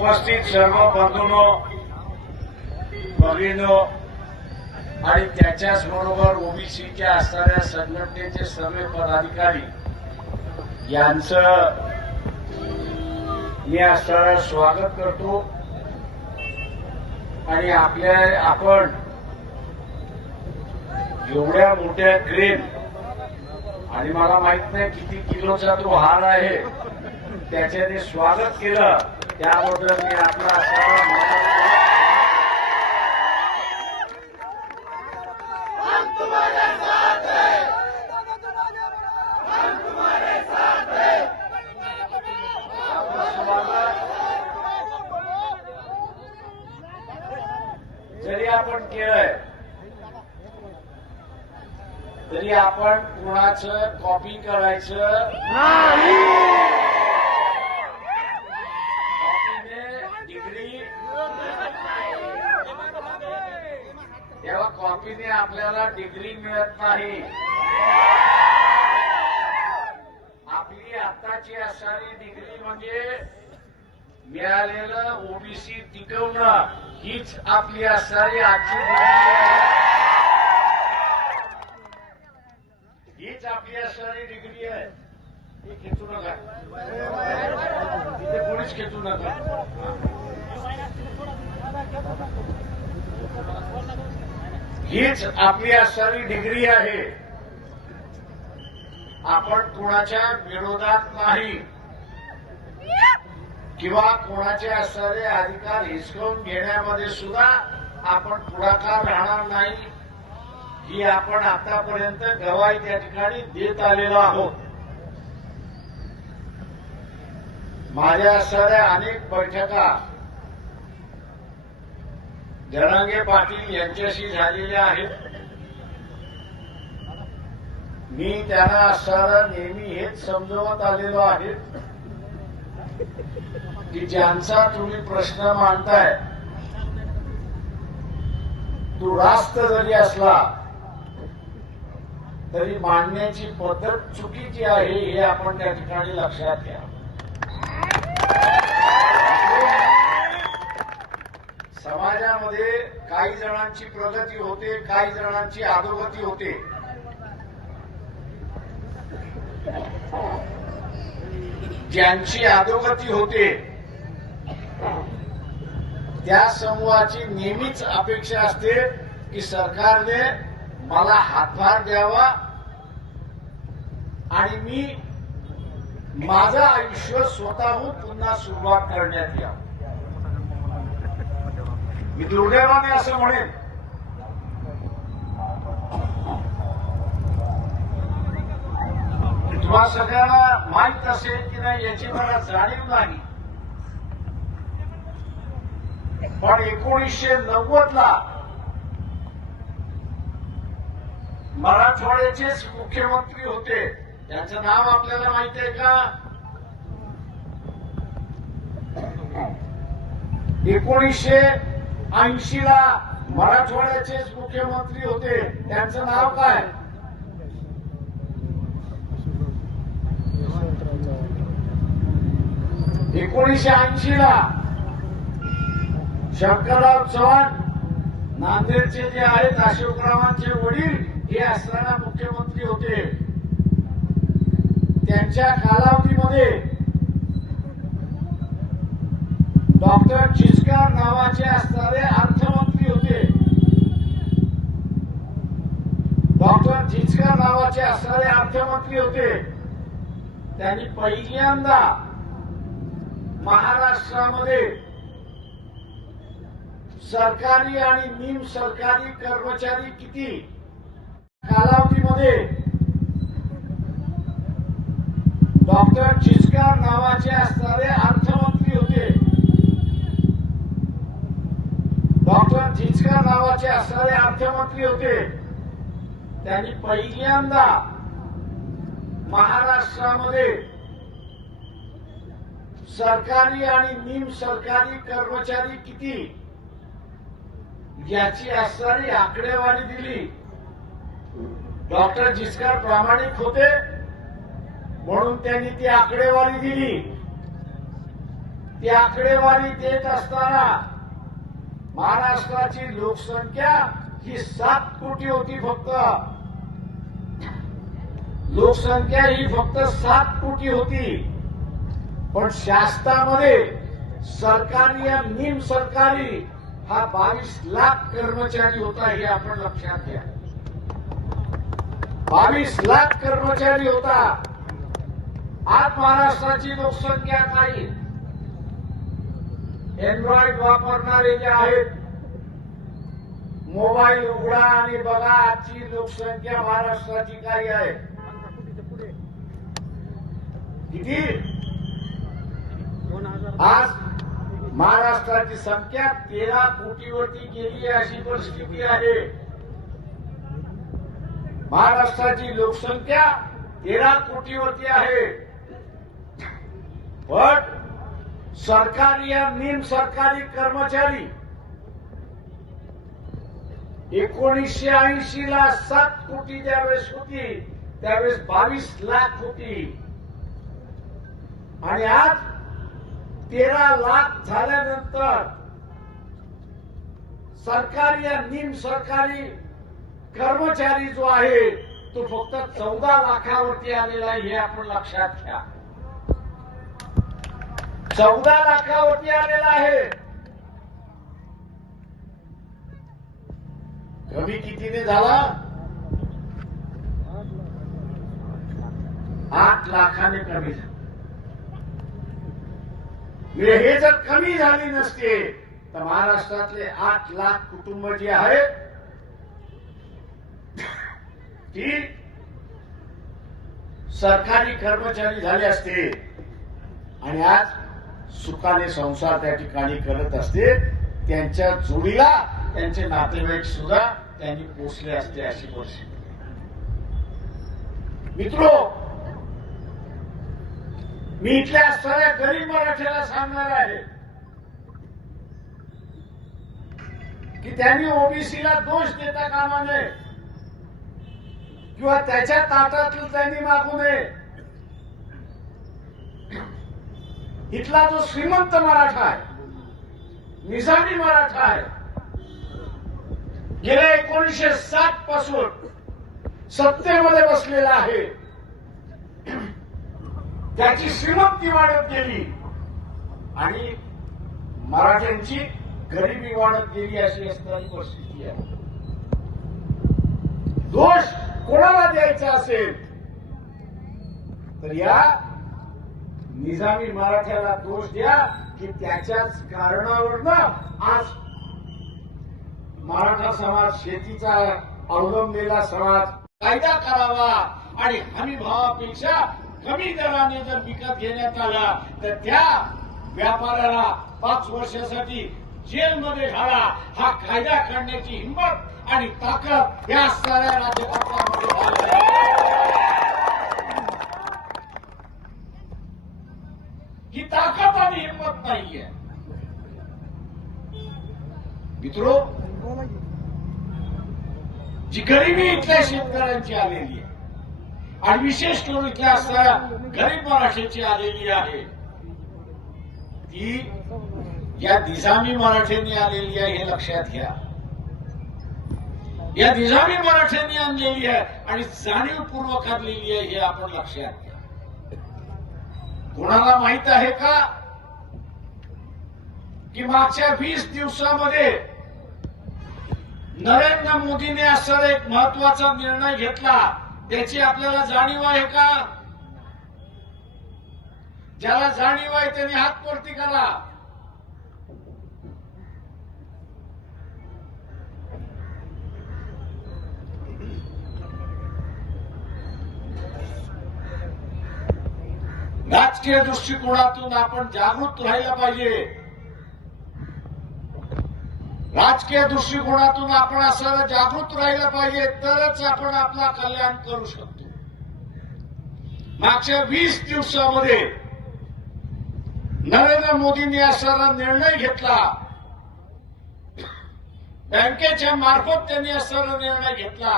उपस्थित सर्व बंधूनो भगिनो आणि त्याच्याच बरोबर ओबीसीच्या असणाऱ्या संघटनेचे सर्व पदाधिकारी यांचं मी असणारा स्वागत करतो. आणि आपल्या आपण एवढ्या मोठ्या क्रेन आणि मला माहीत नाही किती किलोचा तो हार आहे त्याच्याने स्वागत केलं. त्याबद्दल मी आपला जरी आपण केलंय तरी आपण कुणाचं कॉपी करायचं नाही! आपल्याला डिग्री मिळत नाही. आपली आताची असणारी डिग्री म्हणजे मिळालेलं ओबीसी टिकवणं. हीच आपली असणारी आजची डिग्री हीच आपली असणारी डिग्री आहे. ही खेचू नका. तिथे कोणीच खेचू नका. हीच आपली असणारी डिग्री आहे. आपण कोणाच्या विरोधात नाही. किंवा कोणाचे असणारे अधिकार हिसकवून घेण्यामध्ये सुद्धा आपण पुढाकार राहणार नाही. ही आपण आतापर्यंत गवाही त्या ठिकाणी देत आलेलो आहोत. माझ्या असणाऱ्या अनेक बैठका जरांगे पाटील यांच्याशी झालेले आहेत मी त्यांना असणारा नेहमी हेच समजवत आलेलो आहे की ज्यांचा तुम्ही प्रश्न मांडताय तू रास्त जरी असला तरी मांडण्याची पद्धत चुकीची आहे हे आपण त्या ठिकाणी लक्षात घ्या. समाजामध्ये काही जणांची प्रगती होते काही जणांची अधोगती होते. ज्यांची अधोगती होते त्या समूहाची नेहमीच अपेक्षा असते की सरकारने मला हातभार द्यावा आणि मी माझं आयुष्य स्वतःहून पुन्हा सुरुवात करण्यात यावं. मी दुर्दैवाने असं म्हणेन. तुम्हा सगळ्यांना माहीत असेल की नाही याची मला जाणीव नाही. पण एकोणीसशे नव्वद ला मराठवाड्याचेच मुख्यमंत्री होते. त्यांचं नाव आपल्याला माहीत आहे का? एकोणीसशे ऐंशी ला मराठवाड्याचेच मुख्यमंत्री होते. त्यांचं नाव काय? एकोणीसशे ऐंशी ला शंकरराव चव्हाण नांदेडचे जे आहेत अशोकरावांचे वडील हे असताना मुख्यमंत्री होते. त्यांच्या कालावधीमध्ये डॉक्टर नावाचे असणारे अर्थमंत्री होते. डॉक्टर नावाचे असणारे अर्थमंत्री होते. त्यांनी पहिल्यांदा महाराष्ट्रामध्ये सरकारी आणि निम सरकारी कर्मचारी किती कालावधीमध्ये डॉक्टर चिचकार नावाचे असणारे अर्थमंत्री होते डॉक्टर नावाचे असणारे अर्थमंत्री होते. त्यांनी पहिल्यांदा महाराष्ट्रामध्ये सरकारी आणि निम सरकारी कर्मचारी किती याची असणारी आकडेवारी दिली. डॉक्टर जिचकार प्रामाणिक होते म्हणून त्यांनी ती आकडेवारी दिली. ती आकडेवारी देत असताना महाराष्ट्राची लोकसंख्या ही सात कोटी होती फक्त. लोकसंख्या ही फक्त सात कोटी होती. पण शासनामध्ये सरकारी आणि निम सरकारी हा बावीस लाख कर्मचारी होता हे आपण लक्षात घ्या. बावीस लाख कर्मचारी होता. आज महाराष्ट्राची लोकसंख्या काही एन्ड्रॉइड वापरणारे जे आहेत मोबाईल उघडा आणि बघा आजची लोकसंख्या महाराष्ट्राची काही आहे? किती? आज महाराष्ट्राची संख्या तेरा कोटीवरती गेली अशी परिस्थिती आहे. महाराष्ट्राची लोकसंख्या तेरा कोटीवरती आहे. पण सरकारी या निम सरकारी कर्मचारी एकोणीसशे ऐंशी ला सात कोटी ज्यावेळेस होती त्यावेळेस बावीस लाख होती. आणि आज तेरा लाख झाल्यानंतर सरकारी या निम सरकारी कर्मचारी जो आहे तो फक्त चौदा लाखावरती आलेला आहे हे आपण लक्षात घ्या चौदा लाखावरती आलेला आहे. कमी कितीने झाला? आठ लाखाने कमी झाला. म्हणजे हे जर कमी झाली नसते तर महाराष्ट्रातले आठ लाख कुटुंब जी आहेत ती सरकारी कर्मचारी झाले असते. आणि आज सुखाने संसार त्या ठिकाणी करत असते त्यांच्या जोडीला त्यांचे नातेवाईक सुद्धा त्यांनी पोचले असते अशी गोष्ट. मित्र मी इथल्या सगळ्या गरीब मराठ्याला सांगणार आहे की त्यांनी ओबीसीला दोष देता कामा नये किंवा त्याच्या ताटातलं त्यांनी मागू नये. इथला जो श्रीमंत मराठा आहे निजामी मराठा आहे गेल्या एकोणीसशे सात पासून सत्तेमध्ये बसलेला आहे. त्याची श्रीमंती वाढत गेली आणि मराठ्यांची गरिबी वाढत गेली अशी असणारी परिस्थिती आहे. दोष कोणाला द्यायचा असेल तर या निजामी मराठ्याला दोष द्या की त्याच्याच कारणावरनं आज मराठा समाज शेतीचा अवलंबलेला समाज कायदा करावा आणि हमी भावापेक्षा कमी दराने जर विकत घेण्यात आला तर त्या व्यापाऱ्याला पाच वर्षासाठी जेलमध्ये घाला. हा कायदा काढण्याची हिंमत आणि ताकद या साऱ्या राज्यकर्त्यांमध्ये आहे. ही ताकद आणि हिंमत नाहीये. मित्रो जी गरिबी इथल्या शेतकऱ्यांची आलेली आहे आणि विशेष करून इथल्या असणाऱ्या गरीब मराठ्याची आलेली आहे ती या निजामी मराठ्यांनी आलेली आहे हे लक्षात घ्या. या निजामी मराठ्यांनी आणलेली आहे आणि जाणीवपूर्वक आणलेली आहे हे आपण लक्षात घ्या. कोणाला माहीत आहे का? की मागच्या वीस दिवसामध्ये नरेंद्र मोदीने असं एक महत्त्वाचा निर्णय घेतला. त्याची आपल्याला जाणीव आहे का? ज्याला जाणीव आहे त्याने हात करा. राजकीय दृष्टिकोनातून आपण जागृत राहिलं पाहिजे. राजकीय दृष्टिकोनातून आपण असं जागृत राहिलं पाहिजे तरच आपण आपला कल्याण करू शकतो. मागच्या वीस दिवसामध्ये नरेंद्र मोदींनी असा निर्णय घेतला. बँकेच्या मार्फत त्यांनी असा निर्णय घेतला.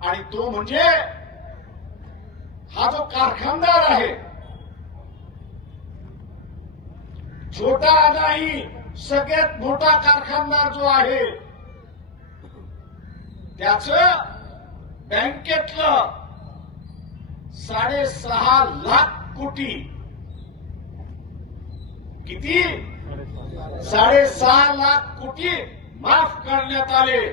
आणि तो म्हणजे हा जो कारखानदार आहे छोटा नाही सगळ्यात मोठा कारखानदार जो आहे त्याच बँकेतलं साडेसहा लाख कोटी. किती? साडेसहा लाख कोटी माफ करण्यात आले.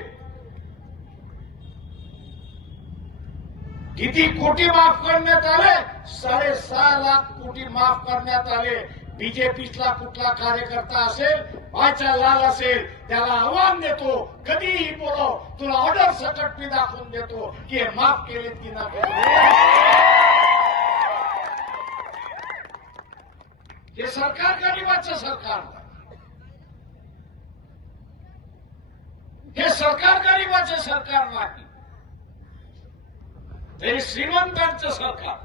किती कोटी माफ करण्यात आले? साडेसहा लाख कोटी माफ करण्यात आले. बीजेपीतला कुठला कार्यकर्ता असेल वाचा लाल असेल त्याला आव्हान देतो कधीही बोलव तुला ऑर्डर सकट मी दाखवून देतो की हे माफ केलेत की ना हे सरकार गरीबाचं सरकार. हे सरकार गरीबाचं सरकार नाही. हे श्रीमंतांचं सरकार.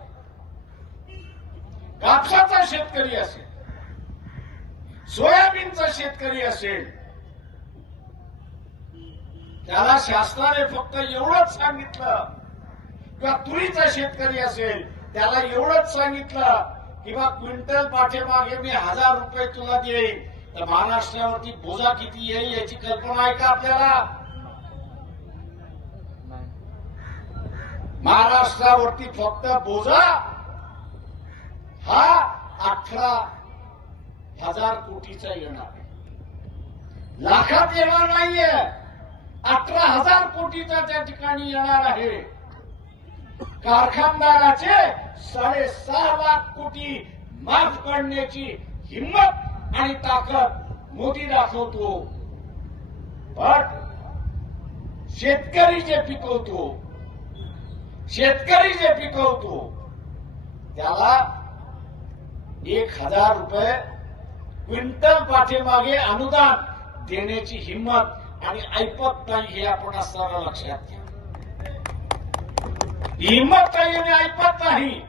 कापसाचा शेतकरी असेल. सोयाबीनचा शेतकरी असेल त्याला शासनाने फक्त एवढंच सांगितलं किंवा तुरीचा शेतकरी असेल त्याला एवढंच सांगितलं किंवा क्विंटल पाठीमागे मी हजार रुपये तुला देईन. तर महाराष्ट्रावरती बोजा किती येईल याची कल्पना आहे का आपल्याला? महाराष्ट्रावरती फक्त बोजा हा अठरा हजार कोटीचा येणार. लाखात येणार नाहीये. अठरा हजार कोटीचा त्या ठिकाणी येणार आहे. कारखानदाराचे साडेसहा लाख कोटी माफ करण्याची हिंमत आणि ताकद मोदी दाखवतो. पण शेतकरी जे पिकवतो शेतकरी जे पिकवतो त्याला एक हजार रुपये क्विंटल पाठीमागे अनुदान देण्याची हिंमत आणि ऐपत नाही हे आपण असताना लक्षात घ्या. हिंमत नाही आणि ऐपत नाही.